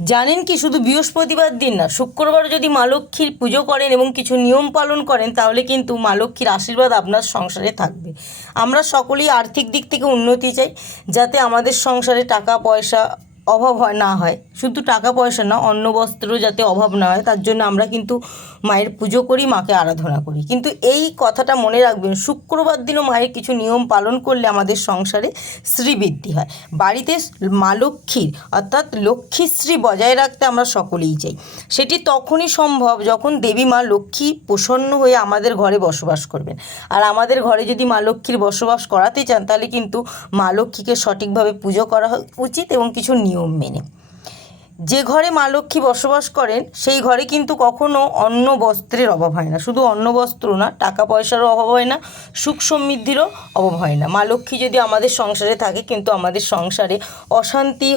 জানেন কি, শুধু বৃহস্পতিবার দিন না, শুক্রবার যদি মা লক্ষ্মীর পুজো করেন এবং কিছু নিয়ম পালন করেন তাহলে কিন্তু মা লক্ষ্মীর আশীর্বাদ আপনার সংসারে থাকবে। আমরা সকলেই আর্থিক দিক থেকে উন্নতি চাই, যাতে আমাদের সংসারে টাকা পয়সা অভাব না হয়। শুধু টাকা পয়সা না, অন্ন বস্ত্রও যাতে অভাব না হয়, তার জন্য আমরা কিন্তু মায়ের পুজো করি, মাকে আরাধনা করি। কিন্তু এই কথাটা মনে রাখবেন, শুক্রবার দিনও মায়ের কিছু নিয়ম পালন করলে আমাদের সংসারে শ্রীবৃদ্ধি হয়। বাড়িতে মা লক্ষ্মীর অর্থাৎ লক্ষ্মীশ্রী বজায় রাখতে আমরা সকলেই চাই। সেটি তখনই সম্ভব যখন দেবী মা লক্ষ্মী প্রসন্ন হয়ে আমাদের ঘরে বসবাস করবেন। আর আমাদের ঘরে যদি মা লক্ষ্মীর বসবাস করাতে চান তাহলে কিন্তু মা লক্ষ্মীকে সঠিকভাবে পুজো করা উচিত এবং কিছু নিয়ম মেনে। যে ঘরে মা লক্ষ্মী বসবাস করেন সেই ঘরে কিন্তু কখনো অন্ন বস্ত্রের অভাব হয় না। শুধু অন্ন বস্ত্র না, টাকা পয়সারও অভাব হয় না, সুখ সমৃদ্ধিরও অভাব হয় না। মা লক্ষ্মী যদি আমাদের সংসারে থাকে কিন্তু আমাদের সংসারে অশান্তি,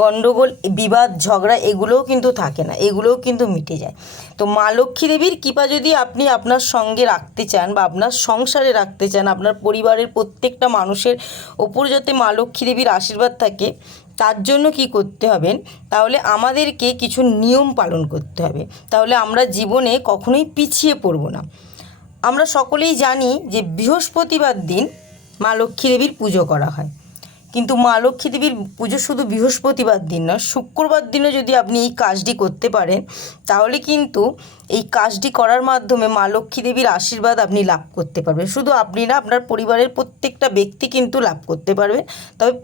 গণ্ডগোল, বিবাদ, ঝগড়া এগুলোও কিন্তু থাকে না, এগুলোও কিন্তু মিটে যায়। তো মা লক্ষ্মী দেবীর কৃপা যদি আপনি আপনার সঙ্গে রাখতে চান বা আপনার সংসারে রাখতে চান, আপনার পরিবারের প্রত্যেকটা মানুষের ওপর যাতে মা লক্ষ্মী দেবীর আশীর্বাদ থাকে, তার জন্য কি করতে হবে, তাহলে আমাদেরকে কিছু নিয়ম পালন করতে হবে। তাহলে আমরা জীবনে কখনোই পিছিয়ে পড়ব না। আমরা সকলেই জানি যে বৃহস্পতিবার দিন মা লক্ষ্মী দেবীর পুজো করা হয়, কিন্তু মা লক্ষ্মী দেবীর পুজো শুধু বৃহস্পতিবার দিন না, শুক্রবার দিনও যদি আপনি এই কাজটি করতে পারেন তাহলে কিন্তু এই কাজটি করার মাধ্যমে মা লক্ষ্মী দেবীর আশীর্বাদ আপনি লাভ করতে পারবেন। শুধু আপনি না, আপনার পরিবারের প্রত্যেকটা ব্যক্তি কিন্তু লাভ করতে পারবে। তবে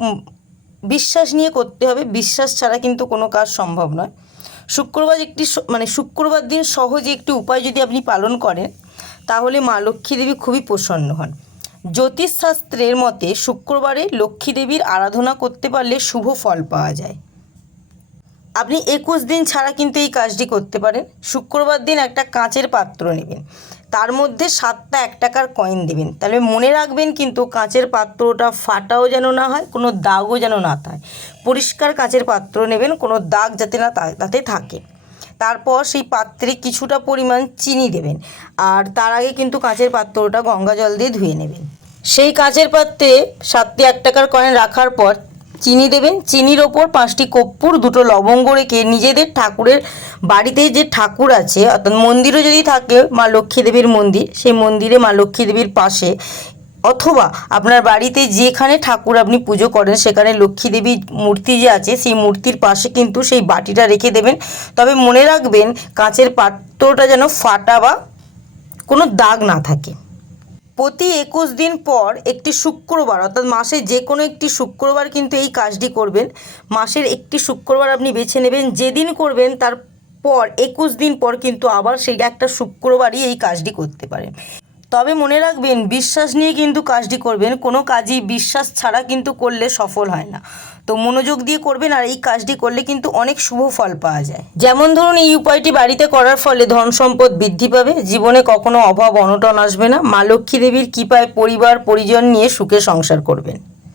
বিশ্বাস নিয়ে করতে হবে, বিশ্বাস ছাড়া কিন্তু কোনো কাজ সম্ভব নয়। শুক্রবার দিন সহজে একটি উপায় যদি আপনি পালন করেন তাহলে মা লক্ষ্মী দেবী খুবই প্রসন্ন হন। জ্যোতিষশাস্ত্রের মতে শুক্রবারে লক্ষ্মী দেবীর আরাধনা করতে পারলে শুভ ফল পাওয়া যায়। আপনি 21 দিন ছাড়া কিন্তু এই কাজটি করতে পারেন। শুক্রবার দিন একটা কাঁচের পাত্র নেবেন, তার মধ্যে 7টা 1 টাকার কয়েন দেবেন। তাহলে মনে রাখবেন কিন্তু কাঁচের পাত্রটা ফাটাও যেন না হয়, কোনো দাগও যেন না থাকে। পরিষ্কার কাঁচের পাত্র নেবেন, কোনো দাগ যাতে না তাতে থাকে। তারপর সেই পাত্রে কিছুটা পরিমাণ চিনি দেবেন, আর তার আগে কিন্তু কাঁচের পাত্রটা গঙ্গা জল দিয়ে ধুয়ে নেবেন। সেই কাঁচের পাত্রে 7টি 1 টাকার কয়েন রাখার পর চিনি দেবেন। চিনির ওপর 5টি কর্পূর, 2টো লবঙ্গ রেখে নিজেদের ঠাকুরের বাড়িতে যে ঠাকুর আছে, অর্থাৎ মন্দিরও যদি থাকে মা লক্ষ্মী দেবীর মন্দির, সেই মন্দিরে মা লক্ষ্মী দেবীর পাশে অথবা আপনার বাড়িতে যেখানে ঠাকুর আপনি পুজো করেন সেখানে লক্ষ্মী দেবীর মূর্তি যে আছে সেই মূর্তির পাশে কিন্তু সেই বাটিটা রেখে দেবেন। তবে মনে রাখবেন কাঁচের পাত্রটা যেন ফাটা বা কোনো দাগ না থাকে। প্রতি 21 দিন পর একটি শুক্রবার, অর্থাৎ মাসে যে কোনো একটি শুক্রবার কিন্তু এই কাজটি করবেন। মাসের একটি শুক্রবার আপনি বেছে নেবেন, যেদিন করবেন তারপর 21 দিন পর কিন্তু আবার সেই একটা শুক্রবারই এই কাজটি করতে পারেন। তবে মনে রাখবেন বিশ্বাস নিয়ে কিন্তু কাজটি করবেন, কোনো কাজই বিশ্বাস ছাড়া কিন্তু করলে সফল হয় না। তো মনোযোগ দিয়ে করবেন, আর এই কাজটি করলে কিন্তু অনেক শুভ ফল পাওয়া যায়। যেমন ধরুন, এই উপায়টি বাড়িতে করার ফলে ধন সম্পদ বৃদ্ধি পাবে, জীবনে কখনো অভাব অনটন আসবে না। মা লক্ষ্মী দেবীর কৃপায় পরিবার পরিজন নিয়ে সুখে সংসার করবেন।